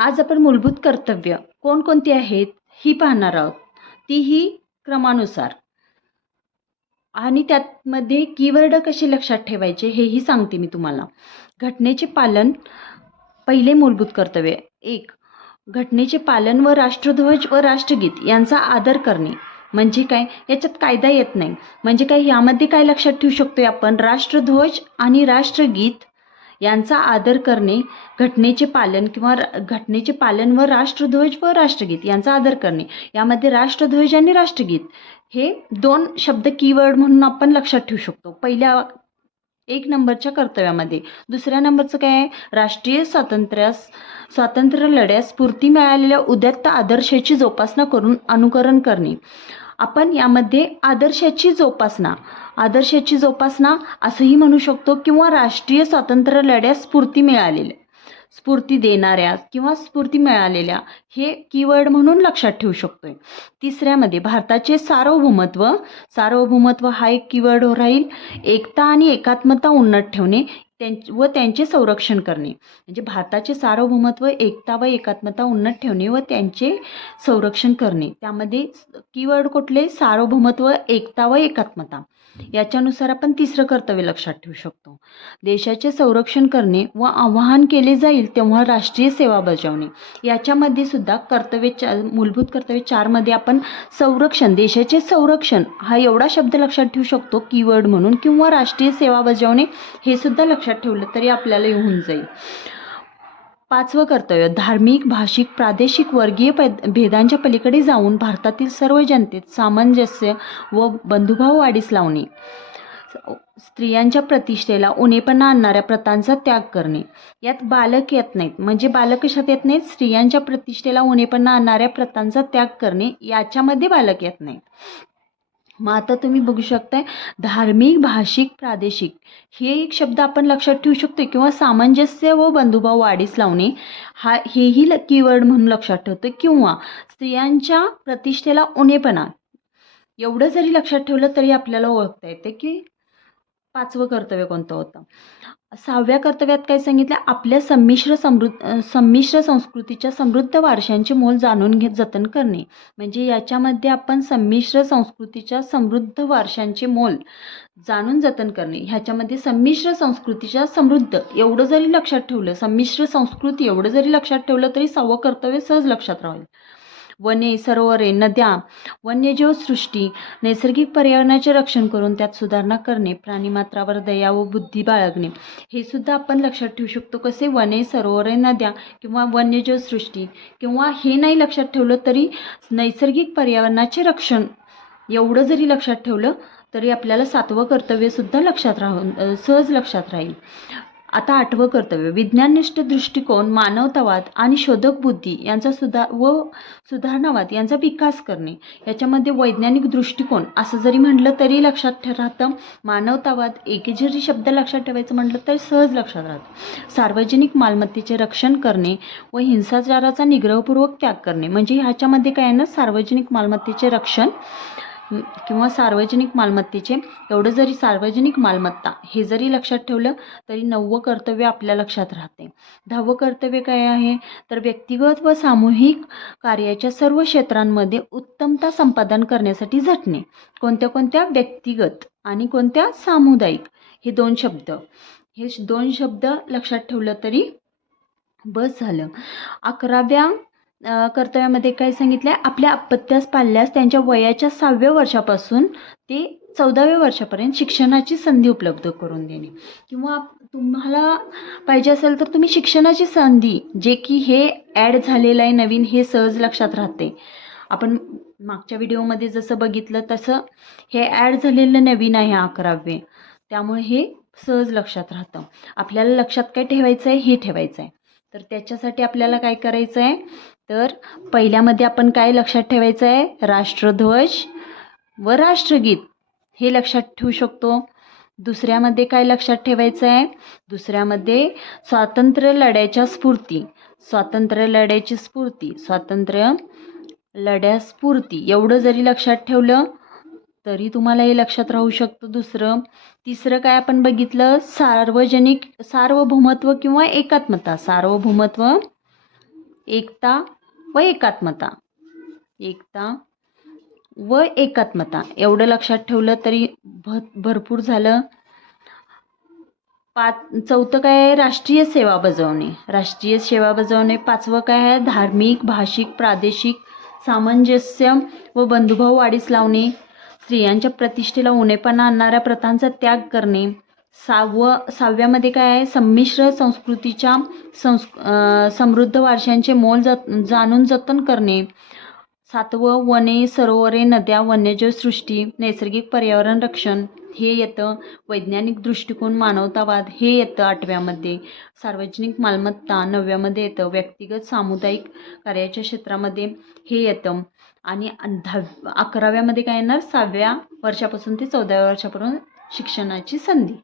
आज आपण मूलभूत कर्तव्य कोणकोणती आहेत ही पाहणार आहोत. तीही क्रमानुसार आणि त्यामध्ये कीवर्ड कसे लक्षात ठेवायचे हेही सांगते मी तुम्हाला. घटनेचे पालन. पहिले मूलभूत कर्तव्य. 1. घटनेचे पालन व राष्ट्रध्वज व राष्ट्रगीत यांचा आदर करणे. म्हणजे काय, याच्यात कायदा येत नाही. म्हणजे काय, यामध्ये काय लक्षात ठेवू शकतोय आपण, राष्ट्रध्वज आणि राष्ट्रगीत यांचा आदर करणे. घटनेचे पालन किंवा घटनेचे पालन व राष्ट्रध्वज व राष्ट्रगीत यांचा आदर करणे. यामध्ये राष्ट्रध्वज आणि राष्ट्रगीत हे दोन शब्द कीवर्ड म्हणून आपण लक्षात ठेवू शकतो पहिल्या 1 नंबरच्या कर्तव्यामध्ये. दुसऱ्या नंबरचं काय आहे, राष्ट्रीय स्वातंत्र्य लढ्यास स्फूर्ती मिळालेल्या उदात्त आदर्शाची जोपासना करून अनुकरण करणे. आपण यामध्ये आदर्शाची जोपासना असंही म्हणू शकतो किंवा राष्ट्रीय स्वातंत्र्य लढ्यास स्फूर्ती देणाऱ्या किंवा स्फूर्ती मिळालेल्या हे कीवर्ड म्हणून लक्षात ठेवू शकतोय. तिसऱ्यामध्ये भारताचे सार्वभौमत्व हा एक कीवर्ड राहील. एकता आणि एकात्मता उन्नत ठेवणे व त्यांचे संरक्षण करणे. म्हणजे भारताचे सार्वभौमत्व, एकता व एकात्मता उन्नत ठेवणे व त्यांचे संरक्षण करणे. त्यामध्ये कीवर्ड कुठले, सार्वभौमत्व, एकता व एकात्मता. याच्यानुसार आपण तिसरं कर्तव्य लक्षात ठेवू शकतो. देशाचे संरक्षण करणे व आवाहन केले जाईल तेव्हा राष्ट्रीय सेवा बजावणे. याच्यामध्ये सुद्धा मूलभूत कर्तव्य 4 मध्ये आपण संरक्षण, देशाचे संरक्षण हा एवढा शब्द लक्षात ठेवू शकतो कीवर्ड म्हणून, किंवा राष्ट्रीय सेवा बजावणे हे सुद्धा लक्षात ठेवलं तरी आपल्याला येऊन जाईल. 5वं कर्तव्य, धार्मिक, भाषिक, प्रादेशिक, वर्गीय भेदांच्या पलीकडे जाऊन भारतातील सर्व जनतेत सामंजस्य व बंधुभाव वाढीस लावणे. स्त्रियांच्या प्रतिष्ठेला उणेपणा आणणाऱ्या प्रथांचा त्याग करणे. यात बालक येत नाहीत, म्हणजे बालक कशात येत नाहीत, स्त्रियांच्या प्रतिष्ठेला उणेपणा आणणाऱ्या प्रथांचा त्याग करणे याच्यामध्ये बालक येत नाहीत. मग आता तुम्ही बघू शकताय, धार्मिक, भाषिक, प्रादेशिक हे एक शब्द आपण लक्षात ठेवू शकतो, किंवा सामंजस्य व बंधुभाव वाढीस लावणे हेही कीवर्ड म्हणून लक्षात ठेवतो, किंवा स्त्रियांच्या प्रतिष्ठेला उणेपणा एवढं जरी लक्षात ठेवलं तरी आपल्याला ओळखता येते की 5वं कर्तव्य कोणतं होतं. 6व्या कर्तव्यात काय सांगितलं, आपल्या संमिश्र संस्कृतीच्या समृद्ध वारशांचे मोल जाणून जतन करणे. म्हणजे याच्यामध्ये आपण संमिश्र संस्कृतीच्या समृद्ध वारशांचे मोल जाणून जतन करणे. ह्याच्यामध्ये संमिश्र संस्कृतीच्या समृद्ध एवढं जरी लक्षात ठेवलं, संमिश्र संस्कृती एवढं जरी लक्षात ठेवलं तरी 6वं कर्तव्य सहज लक्षात राहील. वने, सरोवरे, नद्या, वन्यजीव सृष्टी, नैसर्गिक पर्यावरणाचे रक्षण करून त्यात सुधारणा करणे, प्राणीमात्रावर दया व बुद्धी बाळगणे हे सुद्धा आपण लक्षात ठेवू शकतो. कसे, वने, सरोवरे, नद्या किंवा वन्यजीव सृष्टी, किंवा हे नाही लक्षात ठेवलं तरी नैसर्गिक पर्यावरणाचे रक्षण एवढं जरी लक्षात ठेवलं तरी आपल्याला 7वं कर्तव्य सुद्धा सहज लक्षात राहील. आता 8वं कर्तव्य, विज्ञाननिष्ठ दृष्टिकोन, मानवतावाद आणि शोधक बुद्धी यांचा सुधारणावाद यांचा विकास करणे. याच्यामध्ये वैज्ञानिक दृष्टिकोन असं जरी म्हटलं तरी लक्षात राहतं. मानवतावाद एक जरी शब्द लक्षात ठेवायचं म्हटलं तरी सहज लक्षात राहतं. सार्वजनिक मालमत्तेचे रक्षण करणे व हिंसाचाराचा निग्रहपूर्वक त्याग करणे. म्हणजे ह्याच्यामध्ये काय आहे ना, सार्वजनिक मालमत्तेचे रक्षण किंवा सार्वजनिक मालमत्तेचे एवढं जरी, सार्वजनिक मालमत्ता हे जरी लक्षात ठेवलं तरी 9वं कर्तव्य आपल्या लक्षात राहते. 10वं कर्तव्य काय आहे, तर व्यक्तिगत व सामूहिक कार्याच्या सर्व क्षेत्रांमध्ये उत्तमता संपादन करण्यासाठी झटणे. कोणत्या व्यक्तिगत आणि कोणत्या सामुदायिक हे 2 शब्द लक्षात ठेवलं तरी बस झालं. 11व्या कर्तव्यामध्ये काय सांगितलं आहे, आपल्या अपत्यास पाळल्यास त्यांच्या वयाच्या 6व्या वर्षापासून ते 14व्या वर्षापर्यंत शिक्षणाची संधी उपलब्ध करून देणे. किंवा तुम्हाला पाहिजे असेल तर तुम्ही शिक्षणाची संधी, जे की हे ॲड झालेलं आहे नवीन, हे सहज लक्षात राहते. आपण मागच्या व्हिडिओमध्ये जसं बघितलं तसं हे ॲड झालेलं नवीन आहे 11वे, त्यामुळे हे सहज लक्षात राहतं. आपल्याला लक्षात काय ठेवायचं आहे, हे ठेवायचं आहे. तर त्याच्यासाठी आपल्याला काय करायचं आहे, तर पहिल्यामध्ये आपण काय लक्षात ठेवायचं आहे, राष्ट्रध्वज व राष्ट्रगीत हे लक्षात ठेवू शकतो. दुसऱ्यामध्ये काय लक्षात ठेवायचं आहे, दुसऱ्यामध्ये स्वातंत्र्य लढ्याची स्फूर्ती एवढं जरी लक्षात ठेवलं तरी तुम्हाला हे लक्षात राहू शकतं. तिसरं काय आपण बघितलं, सार्वभौमत्व किंवा एकात्मता. एकता व एकात्मता. एकता व एकात्मता एवढं लक्षात ठेवलं तरी भरपूर झालं. चौथं काय आहे, राष्ट्रीय सेवा बजावणे. राष्ट्रीय सेवा बजावणे. पाचवं काय आहे, धार्मिक, भाषिक, प्रादेशिक सामंजस्य व बंधुभाव वाढीस लावणे. स्त्रियांच्या प्रतिष्ठेला उणेपणा आणणाऱ्या प्रथांचा त्याग करणे. सहाव्यामध्ये काय आहे, संमिश्र संस्कृतीच्या समृद्ध वारशांचे मोल जाणून जतन करणे. सातवं, वने, सरोवरे, नद्या, वन्यजीव सृष्टी, नैसर्गिक पर्यावरण रक्षण हे येतं. वैज्ञानिक दृष्टिकोन, मानवतावाद हे येतं आठव्यामध्ये. सार्वजनिक मालमत्ता नवव्यामध्ये येतं. व्यक्तिगत सामुदायिक कार्याच्या क्षेत्रामध्ये हे येतं. आणि 11व्यामध्ये काय येणार, 6व्या वर्षापासून ते 14व्या वर्षापर्यंत शिक्षणाची संधी.